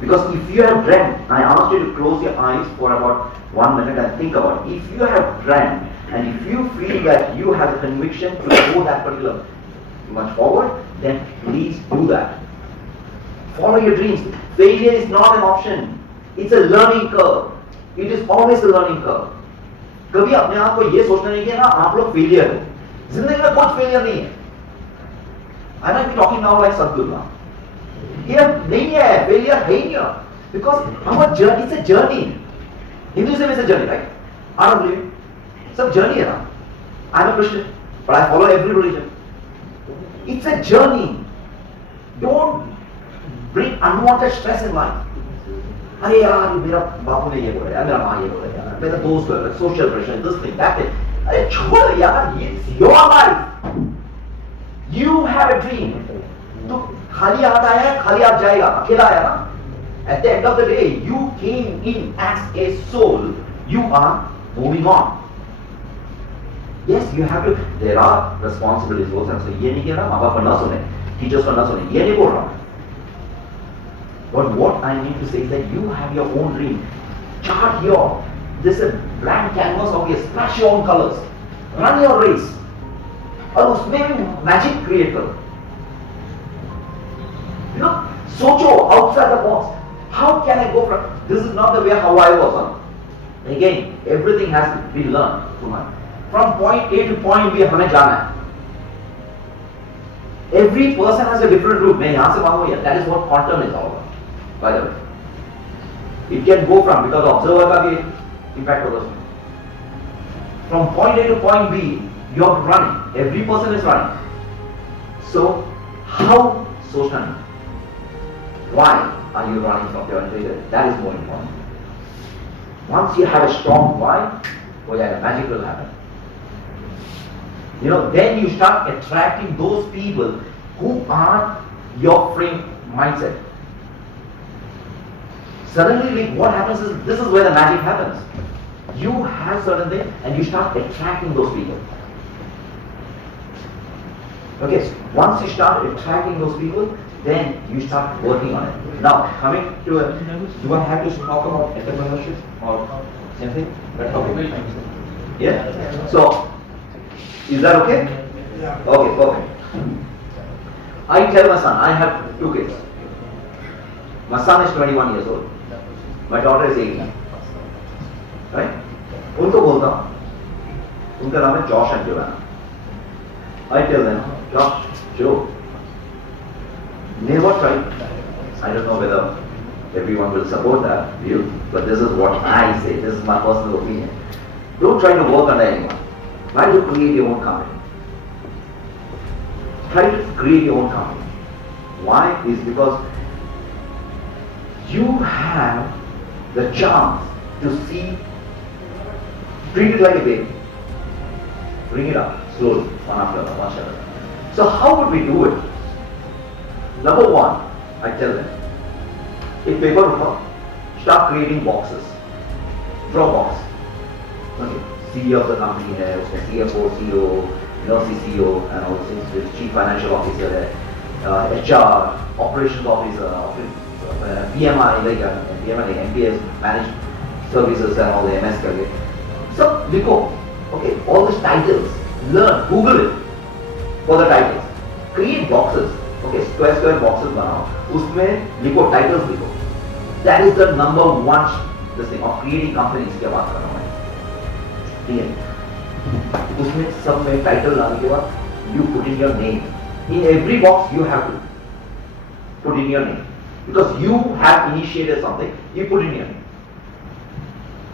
Because if you have dreamt, I asked you to close your eyes for about 1 minute and think about it. If you have dreamt and if you feel that you have the conviction to go that particular much forward, then please do that. Follow your dreams. Failure is not an option. It's a learning curve. It is always a learning curve. कभी अपने आप को ये सोचना नहीं कि ना आप लोग फेलियर हो. जिंदगी में कुछ फेलियर नहीं है. I might be talking now like Sadhguru now. ये नहीं है, failure है ही नहीं. Because our journey, it's a journey. Hinduism is a journey, right? I don't believe it. It's a journey है ना. I'm a Christian, but I follow every religion. It's a journey. Don't bring unwanted stress in life. अरे यार मेरा बापू ने ये बोला यार, मेरा माँ ये बोला यार, मेरा दोस्त बोला, social pressure, this thing, that thing. अरे छोड़ यार, it's your life. You have a dream. तो खाली हाथ आया है, खाली हाथ जाएगा, अकेला आया ना. At the end of the day, you came in as a soul. You are moving on. Yes, you have to. There are responsibilities also. So ये नहीं कह रहा माँ बाप ना सुने, teachers को ना सुने, ये नहीं बोल रहा. But what I mean to say is that you have your own dream. Chart your. This is a blank canvas of your. Splash your own colors. Run your race. और उसमें भी magic create करो. You know, सोचो outside the box. How can I go from? This is not the way how I was. Huh? Again, everything has to be learned. From point A to point B हमें जाना है. Every person has a different route. मैं यहाँ से वहाँ हूँ. That is what quantum is all about. By the way, it can go from, because observer का भी impact होगा उसमें. From point A to point B, you are running. Every person is running. So, how सोचना नहीं. Why are you running from your failure? That is more important. Once you have a strong why, oh yeah, the magic will happen. You know, then you start attracting those people who are your frame mindset. Suddenly, like, what happens is, this is where the magic happens. You have certain things and you start attracting those people. Okay, so once you start attracting those people, then you start working on it. Now, coming to a, do I have to talk about entrepreneurship or something? Okay. Yeah? So, is that okay? Yeah. Okay, perfect. I tell my son, I have 2 kids. My son is 21 years old. My daughter is 18. Right? उनको बोलता हूँ, उनका नाम है Josh and Joanna. I tell them, Josh, Joe, never try. I don't know whether everyone will support that view, but this is what I say. This is my personal opinion. Don't try to work under anyone. Try to create your own company. Try to create your own company. Why? Is because you have the chance to see, treat it like a baby. Bring it up slowly, one after another, one after another. So how would we do it? Number 1, I tell them, in paper, start creating boxes. Draw box. Okay. CEO of the company है, उसमें CFO, CEO, CCO, and all things with Chief Financial Officer, HR, Operations Officer, PMI, PMI, MPS, Managed Services, and all the MS करके. So लिखो, okay, all these titles, learn, Google it for the titles. Create boxes, okay, square boxes बनाओ, उसमें लिखो titles लिखो. That is the number 1 this thing of creating companies की बात कर रहा हूँ मैं. ठीक है, उसमें सब में टाइटल लाने के बाद you put in your name. In every box you have to put in your name because you have initiated something. You put in your name.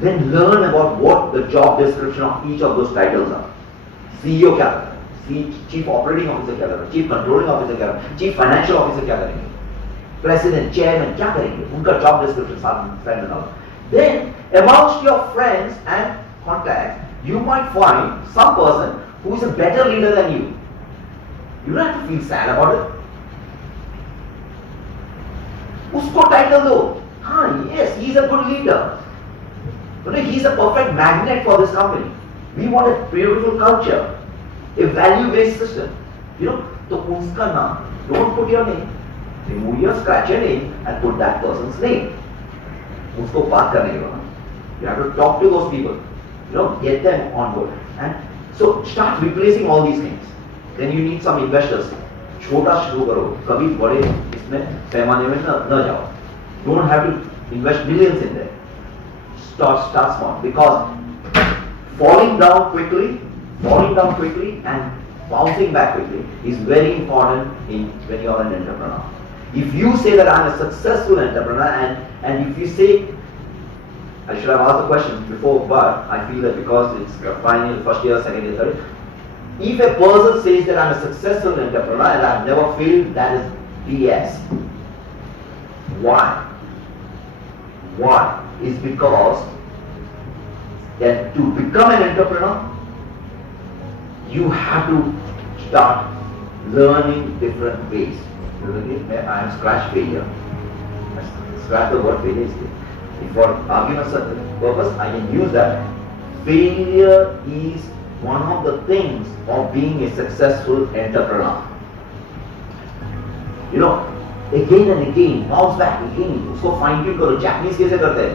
Then learn about what the job description of each of those titles are. CEO क्या करता है? Chief Operating Officer क्या करेंगे? Chief Controlling Officer क्या करेंगे? Chief Financial Officer क्या करेंगे? President, Chairman क्या करेंगे? उनका job description stand and all. Then amongst your friends and contacts, you might find some person who is a better leader than you. You don't have to feel sad about it. उसको title दो. हाँ, yes, he is a good leader. But he is a perfect magnet for this company. We want a beautiful culture, a value-based system. You know, तो उसका नाम. Don't put your name. remove your scratcher name and put that person's name. उसको बात करने के बाद, you have to talk to those people, get them on board, and so start replacing all these things. Then you need some investors. छोटा शुरू करो, कभी बड़े इसमें पैमाने में न जाओ. Don't have to invest millions in there. Start small, because falling down quickly and bouncing back quickly is very important when you are an entrepreneur. If you say that I'm a successful entrepreneur, and if you say, I should have asked the question before, but I feel that because it's final, first year, second year, third, if a person says that I'm a successful entrepreneur and I've never failed, that is BS. Why? Is because that to become an entrepreneur, you have to start learning different ways. I am scratch failure. Scratch the word failure. For argument's purpose, I can use that. Failure is one of the things of being a successful entrepreneur. Again and again, bounce back again. उसको fine tune करो. Japanese कैसे करते हैं?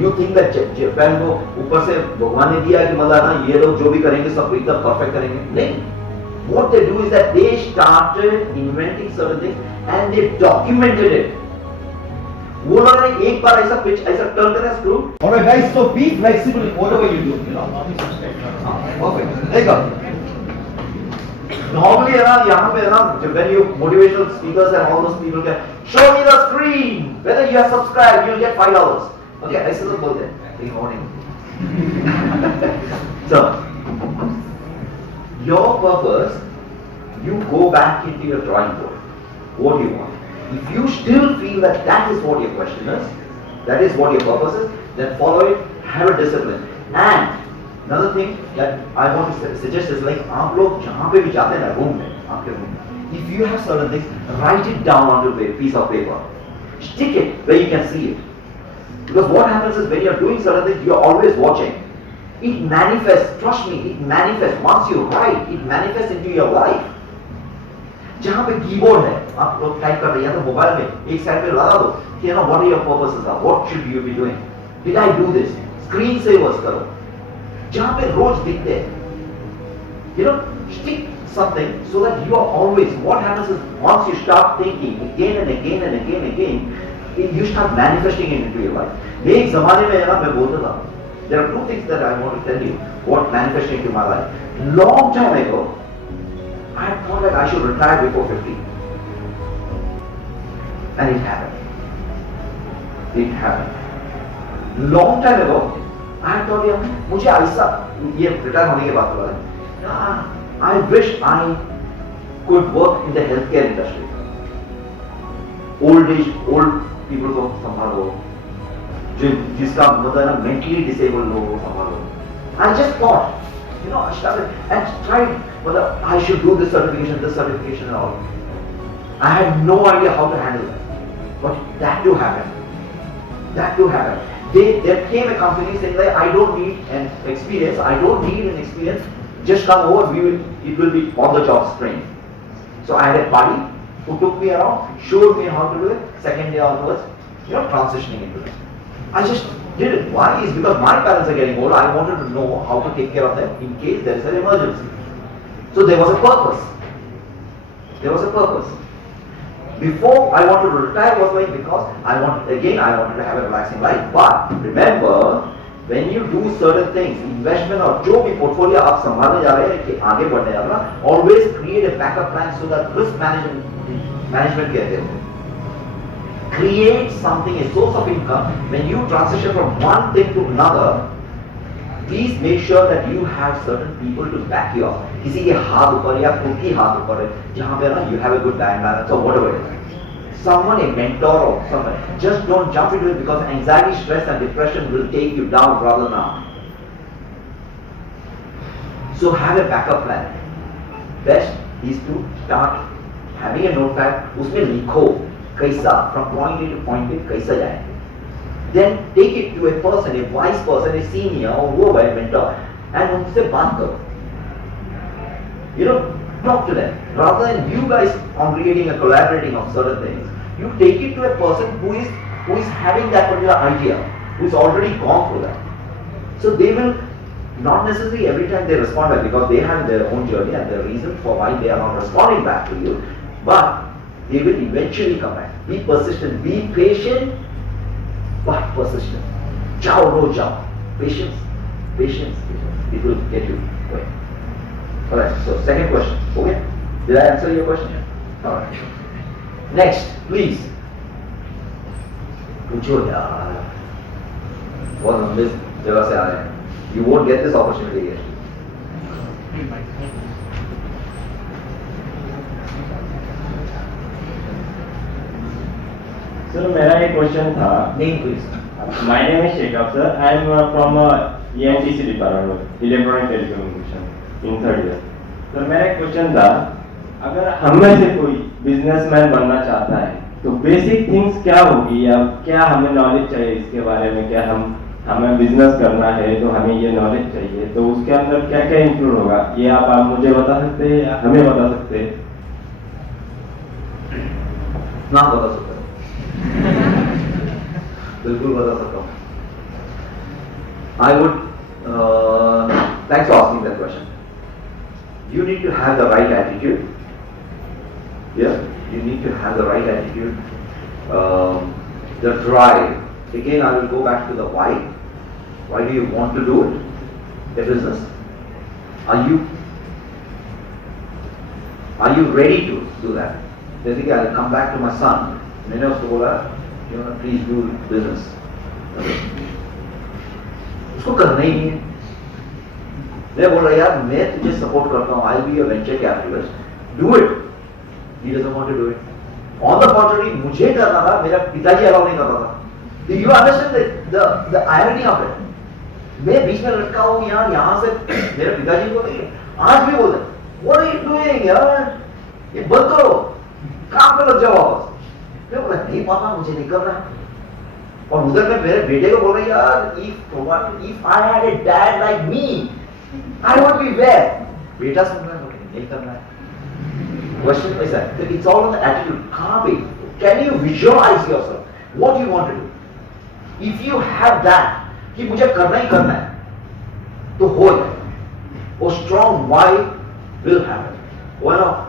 You think that Japan को ऊपर से भगवान ने दिया कि मतलब ना ये लोग जो भी करेंगे सब एकदम perfect करेंगे? नहीं. What they do is that they started inventing certain things and they documented it. वो लोगों ने एक बार ऐसा pitch ऐसा turn करा screw. Alright guys, so be flexible in whatever you do. Perfect. There you go. Normally यहाँ पे when you motivational speakers and all those people can show me the screen. Whether you are subscribed, you'll get $5. Okay, ऐसे तो बोलते हैं. Good morning. So, your purpose, you go back into your drawing board. What do you want? If you still feel that that is what your question is, that is what your purpose is, then follow it, have a discipline. And another thing that I want to suggest is like, आप लोग जहाँ पे भी जाते हैं ना room में, आपके room में, if you have certain things, write it down onto a piece of paper. Stick it where you can see it. Because what happens is when you are doing certain things, you are always watching. It manifests, trust me, it manifests. Once you write, it manifests into your life. जहाँ पे keyboard है, आप लोग type कर रहे हैं तो mobile में एक साइड पे लगा दो कि what are your purposes are, what should you be doing? Did I do this? Screen savers करो. जहाँ पे रोज दिखते हैं. Stick something so that you are always. What happens is once you start thinking again and again and again and again, you start manifesting it into your life. एक ज़माने में मैं बोलता था. There are two things that I want to tell you what manifested into my life. Long time ago, I thought that I should retire before 50. And it happened. It happened. Long time ago, I thought मुझे ऐसा ये retire होने के बाद बोला I wish I could work in the healthcare industry. Old people को संभालो, जिसका मतलब mentally disabled लोगों को संभालो. I just thought, I started and tried. I should do this certification and all. I had no idea how to handle that. But that too happened. There came a company saying that I don't need an experience, just come over, it will be on the job training. So I had a buddy who took me around, showed me how to do it, second day onwards, transitioning into it. I just did it. Why? Is because my parents are getting older, I wanted to know how to take care of them in case there is an emergency. So there was a purpose. Before I wanted to retire was like because I wanted to have a relaxing life. But remember, when you do certain things, investment or जो भी portfolio आप संभालने जा रहे हैं कि आगे बढ़ने जा रहे हैं, always create a backup plan so that risk management कहते हैं. Create something, a source of income. When you transition from one thing to another, please make sure that you have certain people to back you up. किसी के हाथ ऊपर या खुद की हाथ ऊपर है जहाँ पे ना you have a good bank balance or whatever it is. Someone, a mentor or someone. Just don't jump into it because anxiety, stress and depression will take you down rather than up. So have a backup plan. Best is to start having a notepad. उसमें लिखो कैसा from point A to point B कैसा जाए. Then take it to a person, a wise person, a senior or whoever, a mentor, and उनसे बात करो. Talk to them rather than you guys congregating and collaborating on certain things. You take it to a person who is having that particular idea, who is already gone through that. So they will not necessarily every time they respond back, because they have their own journey and their reason for why they are not responding back to you, but they will eventually come back. Be persistent, be patient, but persistent. Jao no jao. Patience, patience, patience. It will get you going. Alright, so second question. Okay? Did I answer your question? Alright. Next, please. पूछो यार. बहुत हम इस जगह से आ रहे हैं. You won't get this opportunity here. Sir, मेरा एक क्वेश्चन था. Name please. My name is Shekhar sir. I am from ENTC department, Electronic Telecommunication, in third year. Sir, मेरा एक क्वेश्चन था. अगर हम में से कोई बिजनेसमैन बनना चाहता है, तो बेसिक थिंग्स क्या होगी या क्या हमें नॉलेज चाहिए इसके बारे में? क्या हमें बिजनेस करना है तो हमें ये नॉलेज चाहिए, तो उसके अंदर क्या क्या इंक्लूड होगा, ये आप मुझे बता सकते हैं या हमें बता सकते हैं? ना बता सकते. बिल्कुल बता सकता हूँ. I would, thanks for asking that question. You need to have the right attitude. Yeah, you need to have the right attitude. The drive. Again, I will go back to the why. Why do you want to do it? The business. Are you ready to do that? Basically, I will come back to my son. मैंने उसको बोला, please do business. उसको करना ही नहीं है. मैं बोल रहा यार मैं तुझे सपोर्ट करता हूँ. I'll be a venture capitalist. Do it. He doesn't want to do it. On the contrary, मुझे करना था, मेरा पिताजी अलाउ नहीं करता था. Do you understand the irony of it? मैं बीच में लटका हूँ यार, यहाँ से मेरे पिताजी को नहीं, आज भी बोलते What are you doing यार? ये बंद करो, काम पे लग जाओ वापस. मैं बोला नहीं पापा मुझे नहीं करना. और उधर में मेरे बेटे को बोल रहा यार if I had a dad like me, I would be where? बेटा सुन रहा है नहीं करना है. Question is that it's all on the attitude. कहाँ पे? Can you visualize yourself? What you want to do? If you have that, कि मुझे करना ही करना है, तो हो जाएगा. वो strong why will happen. Well,